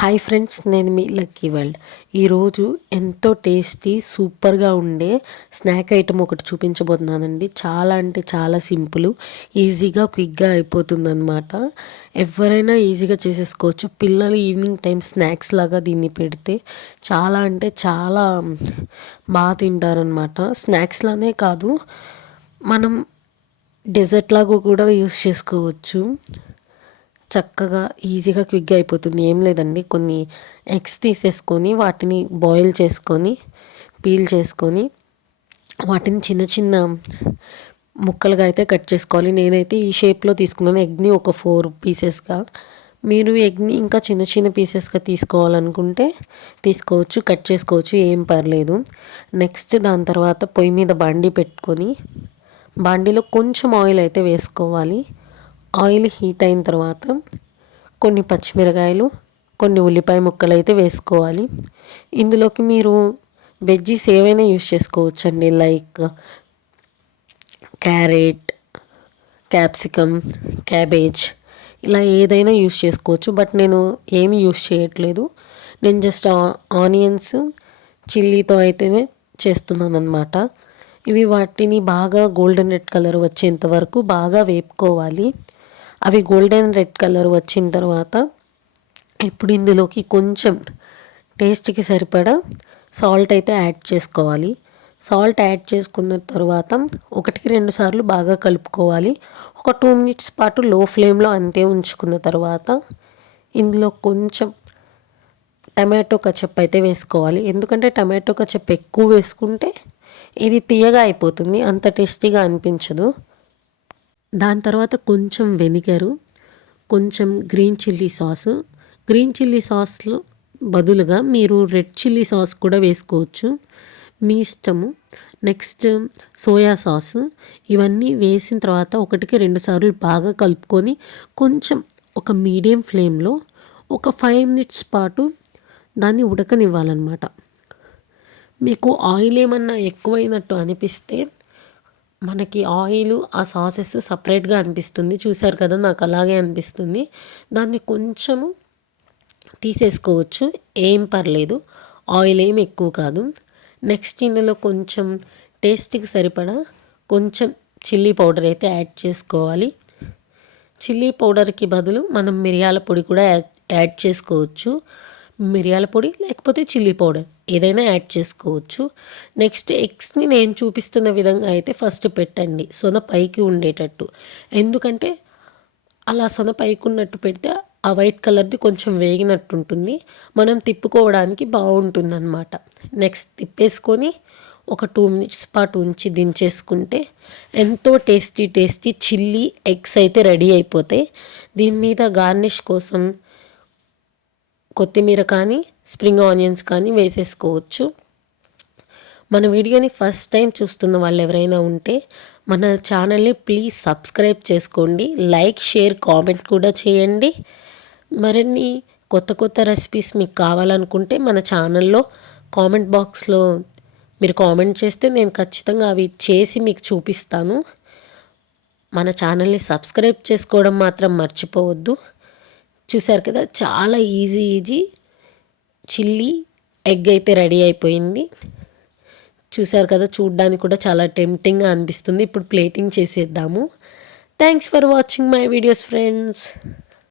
Hi friends, నేను మీ lucky world. ఈరోజు ఎంతో టేస్టీ సూపర్గా ఉండే స్నాక్ ఐటమ్ ఒకటి చూపించబోతున్నానండి. చాలా అంటే చాలా సింపుల్, ఈజీగా క్విక్గా అయిపోతుంది అనమాట. ఎవరైనా ఈజీగా చేసేసుకోవచ్చు. పిల్లలు ఈవినింగ్ టైం స్నాక్స్ లాగా దీన్ని పెడితే చాలా అంటే చాలా బాగా తింటారనమాట. స్నాక్స్లానే కాదు, మనం డెజర్ట్ లాగా కూడా యూస్ చేసుకోవచ్చు. చక్కగా ఈజీగా క్విక్గా అయిపోతుంది. ఏం లేదండి, కొన్ని ఎగ్స్ తీసేసుకొని వాటిని బాయిల్ చేసుకొని పీల్ చేసుకొని వాటిని చిన్న చిన్న ముక్కలుగా అయితే కట్ చేసుకోవాలి. నేనైతే ఈ షేప్లో తీసుకున్నాను ఎగ్ని, ఒక 4 పీసెస్గా. మీరు ఎగ్ని ఇంకా చిన్న చిన్న పీసెస్గా తీసుకోవాలనుకుంటే తీసుకోవచ్చు, కట్ చేసుకోవచ్చు, ఏం పర్లేదు. నెక్స్ట్ దాని తర్వాత పొయ్యి మీద బాండీ పెట్టుకొని బాండీలో కొంచెం ఆయిల్ అయితే వేసుకోవాలి. ఆయిల్ హీట్ అయిన తర్వాత కొన్ని పచ్చిమిరకాయలు, కొన్ని ఉల్లిపాయ ముక్కలు అయితే వేసుకోవాలి. ఇందులోకి మీరు వెజ్జీస్ ఏవైనా యూస్ చేసుకోవచ్చండి, లైక్ క్యారెట్, క్యాప్సికమ్, క్యాబేజ్, ఇలా ఏదైనా యూస్ చేసుకోవచ్చు. బట్ నేను ఏమి యూస్ చేయట్లేదు. నేను జస్ట్ ఆనియన్స్, చిల్లీతో అయితేనే చేస్తున్నాను అనమాట. ఇవి వాటిని బాగా గోల్డెన్ రెడ్ కలర్ వచ్చేంత వరకు బాగా వేపుకోవాలి. అవి గోల్డెన్ రెడ్ కలర్ వచ్చిన తర్వాత ఇప్పుడు ఇందులోకి కొంచెం టేస్ట్కి సరిపడా సాల్ట్ అయితే యాడ్ చేసుకోవాలి. సాల్ట్ యాడ్ చేసుకున్న తర్వాత 1-2 సార్లు బాగా కలుపుకోవాలి. ఒక 2 మినిట్స్ పాటు లో ఫ్లేమ్లో అంతే ఉంచుకున్న తర్వాత ఇందులో కొంచెం టమాటో కచప్ అయితే వేసుకోవాలి. ఎందుకంటే టమాటో కచప్ ఎక్కువ వేసుకుంటే ఇది తీయగా అయిపోతుంది, అంత టేస్టీగా అనిపించదు. దాని తర్వాత కొంచెం వెనిగరు, కొంచెం గ్రీన్ చిల్లీ సాస్లో బదులుగా మీరు రెడ్ చిల్లీ సాస్ కూడా వేసుకోవచ్చు, మీ ఇష్టము. Next soya sauce. ఇవన్నీ వేసిన తర్వాత 1-2 సార్లు బాగా కలుపుకొని కొంచెం ఒక మీడియం ఫ్లేమ్లో ఒక 5 మినిట్స్ పాటు దాన్ని ఉడకనివ్వాలన్నమాట. మీకు ఆయిల్ ఏమన్నా ఎక్కువైనట్టు అనిపిస్తే మనకి ఆయిల్, ఆ సాసెస్ సపరేట్గా అనిపిస్తుంది. చూసారు కదా, నాకు అలాగే అనిపిస్తుంది. దాన్ని కొంచెము తీసేసుకోవచ్చు, ఏం పర్లేదు. ఆయిల్ ఏం ఎక్కువ కాదు. నెక్స్ట్ ఇందులో కొంచెం టేస్ట్కి సరిపడా కొంచెం చిల్లీ పౌడర్ అయితే యాడ్ చేసుకోవాలి. చిల్లీ పౌడర్కి బదులు మనం మిరియాల పొడి కూడా యాడ్ చేసుకోవచ్చు. మిరియాల పొడి లేకపోతే చిల్లీ పౌడర్ ఏదైనా యాడ్ చేసుకోవచ్చు. నెక్స్ట్ ఎగ్స్ని నేను చూపిస్తున్న విధంగా అయితే ఫస్ట్ పెట్టండి, సొన పైకి ఉండేటట్టు. ఎందుకంటే అలా సొన పైకి ఉన్నట్టు పెడితే ఆ వైట్ కలర్ది కొంచెం వేగినట్టు ఉంటుంది, మనం తిప్పుకోవడానికి బాగుంటుందన్నమాట. నెక్స్ట్ తిప్పేసుకొని ఒక 2 మినిట్స్ పాటు ఉంచి దించేసుకుంటే ఎంతో టేస్టీ చిల్లీ ఎగ్స్ అయితే రెడీ అయిపోతాయి. దీని మీద గార్నిష్ కోసం కొత్తిమీర కానీ స్ప్రింగ్ ఆనియన్స్ కానీ వేసేసుకోవచ్చు. మన వీడియోని ఫస్ట్ టైం చూస్తున్న వాళ్ళు ఎవరైనా ఉంటే మన ఛానల్ని ప్లీజ్ సబ్స్క్రైబ్ చేసుకోండి, లైక్, షేర్, కామెంట్ కూడా చేయండి. మరిన్ని కొత్త రెసిపీస్ మీకు కావాలనుకుంటే మన ఛానల్లో కామెంట్ బాక్స్లో మీరు కామెంట్ చేస్తే నేను ఖచ్చితంగా అవి చేసి మీకు చూపిస్తాను. మన ఛానల్ని సబ్స్క్రైబ్ చేసుకోవడం మాత్రం మర్చిపోవద్దు. చూసారు కదా, చాలా ఈజీ చిల్లీ ఎగ్ అయితే రెడీ అయిపోయింది. చూసారు కదా, చూడ్డానికి కూడా చాలా టెంప్టింగ్గా అనిపిస్తుంది. ఇప్పుడు ప్లేటింగ్ చేసేద్దాము. Thanks for watching my videos friends.